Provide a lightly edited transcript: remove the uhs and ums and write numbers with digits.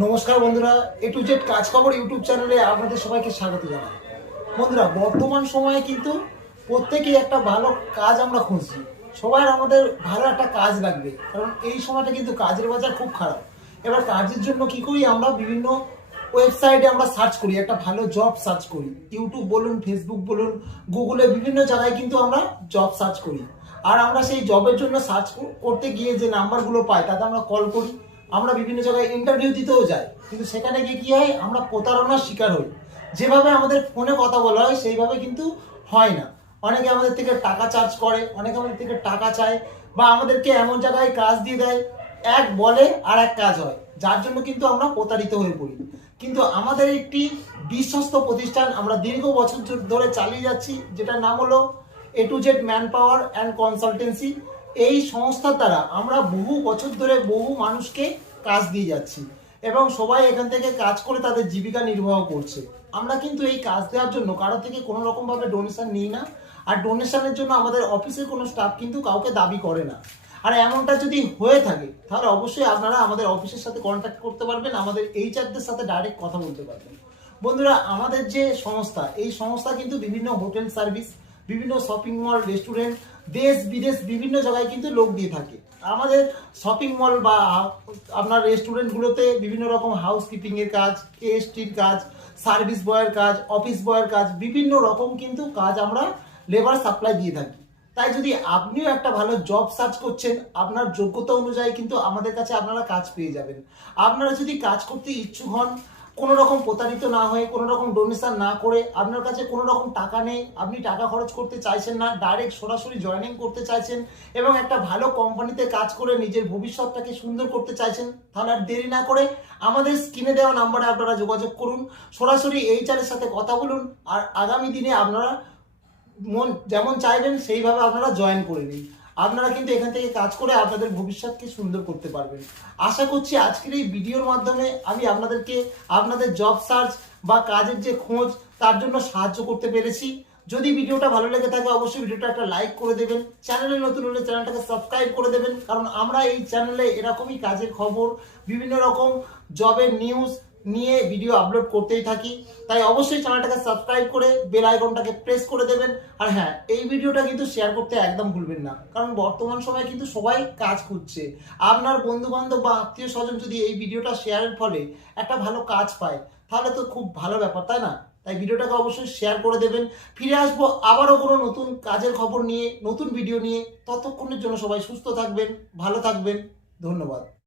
নমস্কার বন্ধুরা, এ to Z কাজ খবর ইউটিউব চ্যানেলে আপনাদের সবাইকে স্বাগত জানাই। বন্ধুরা, বর্তমান সময়ে কিন্তু প্রত্যেকেই একটা ভালো কাজ আমরা খুঁজছি। সবাই আমাদের ভালো একটা কাজ লাগবে, কারণ এই সময়টা কিন্তু কাজের বাজার খুব খারাপ। এবার কাজের জন্য কি করি, আমরা বিভিন্ন ওয়েবসাইটে আমরা সার্চ করি, একটা ভালো জব সার্চ করি। ইউটিউব বলুন, ফেসবুক বলুন, গুগলে বিভিন্ন জায়গায় কিন্তু আমরা জব সার্চ করি। আর আমরা সেই জবের জন্য সার্চ করতে গিয়ে যে নাম্বারগুলো পাই তাতে আমরা কল করি। আমরা বিভিন্ন জায়গায় ইন্টারভিউ দিতেও যাই, কিন্তু সেখানে গিয়ে কি হয়, আমরা প্রতারণার শিকার হই। যেভাবে আমাদের ফোনে কথা বলা হয় সেইভাবে কিন্তু হয় না। অনেকে আমাদের থেকে টাকা চার্জ করে, অনেকে আমাদের থেকে টাকা চায়, বা আমাদেরকে এমন জায়গায় কাজ দিয়ে দেয়, এক বলে আর এক কাজ হয়, যার জন্য কিন্তু আমরা প্রতারিত হয়ে পড়ি। কিন্তু আমাদের একটি বিশ্বস্ত প্রতিষ্ঠান আমরা দীর্ঘ বছর ধরে চালিয়ে যাচ্ছি, যেটার নাম হলো A to Z manpower and consultancy. এই সংস্থার দ্বারা আমরা বহু বছর ধরে বহু মানুষকে কাজ দিয়ে যাচ্ছি, এবং সবাই এখান থেকে কাজ করে তাদের জীবিকা নির্বাহ করছে। আমরা কিন্তু এই কাজ দেওয়ার জন্য কারো থেকে কোনো রকম ভাবে ডোনেশন নিই না, আর ডোনেশনের জন্য আমাদের অফিসের কোনো স্টাফ কিন্তু কাউকে দাবি করে না। আর এমনটা যদি হয়ে থাকে তাহলে অবশ্যই আপনারা আমাদের অফিসের সাথে কন্ট্যাক্ট করতে পারবেন, আমাদের এইচআরদের সাথে ডাইরেক্ট কথা বলতে পারবেন। বন্ধুরা, আমাদের যে সংস্থা, এই সংস্থা কিন্তু বিভিন্ন হোটেল সার্ভিস, বিভিন্ন শপিং মল, রেস্টুরেন্ট, দেশ বিদেশ বিভিন্ন জায়গায় কিন্তু লোক দিয়ে থাকে। আমাদের শপিং মল বা আপনার রেস্টুরেন্টগুলোতে বিভিন্ন রকম হাউসকিপিং এর কাজ, কেএসটির কাজ, সার্ভিস বয়ের কাজ, অফিস বয়ের কাজ, বিভিন্ন রকম কিন্তু কাজ আমরা লেবার সাপ্লাই দিয়ে থাকি। তাই যদি আপনিও একটা ভালো জব সার্চ করছেন, আপনার যোগ্যতা অনুযায়ী কিন্তু আমাদের কাছে আপনারা কাজ পেয়ে যাবেন। আপনারা যদি কাজ করতে ইচ্ছুক হন, কোনো রকম প্রতারিত না হয়ে, কোনো রকম ডোনেশন না করে, আপনার কাছে কোনো রকম টাকা নেই, আপনি টাকা খরচ করতে চাইছেন না, ডাইরেক্ট সরাসরি জয়েনিং করতে চাইছেন, এবং একটা ভালো কোম্পানিতে কাজ করে নিজের ভবিষ্যৎটাকে সুন্দর করতে চাইছেন, তাহলে আর দেরি না করে আমাদের স্ক্রিনে দেওয়া নাম্বারে আপনারা যোগাযোগ করুন, সরাসরি এইচআরের সাথে কথা বলুন, আর আগামী দিনে আপনারা মন যেমন চাইবেন সেইভাবে আপনারা জয়েন করে নিন। আপনারা কিন্তু এখান থেকে কাজ করে আপনাদের ভবিষ্যৎকে সুন্দর করতে পারবেন। আশা করছি আজকের এই ভিডিওর মাধ্যমে আমি আপনাদেরকে আপনাদের জব সার্চ বা কাজের যে খোঁজ তার জন্য সাহায্য করতে পেরেছি। যদি ভিডিওটা ভালো লেগে থাকে অবশ্যই ভিডিওটা একটা লাইক করে দেবেন, চ্যানেলে নতুন হলে চ্যানেলটাকে সাবস্ক্রাইব করে দেবেন, কারণ আমরা এই চ্যানেলে এরকমই কাজের খবর, বিভিন্ন রকম জবের নিউজ নিয়ে ভিডিও আপলোড করতেই থাকি। তাই অবশ্যই চ্যানেলটাকে সাবস্ক্রাইব করে বেল আইকনটাকে প্রেস করে দেবেন। আর হ্যাঁ, এই ভিডিওটা কিন্তু শেয়ার করতে একদম ভুলবেন না, কারণ বর্তমান সময়ে কিন্তু সবাই কাজ খুঁজছে। আপনার বন্ধু বান্ধব বা আত্মীয় স্বজন যদি এই ভিডিওটা শেয়ারের ফলে একটা ভালো কাজ পায়, তাহলে তো খুব ভালো ব্যাপার, তাই না? তাই ভিডিওটাকে অবশ্যই শেয়ার করে দেবেন। ফিরে আসবো আবারও কোনো নতুন কাজের খবর নিয়ে, নতুন ভিডিও নিয়ে। ততক্ষণের জন্য সবাই সুস্থ থাকবেন, ভালো থাকবেন। ধন্যবাদ।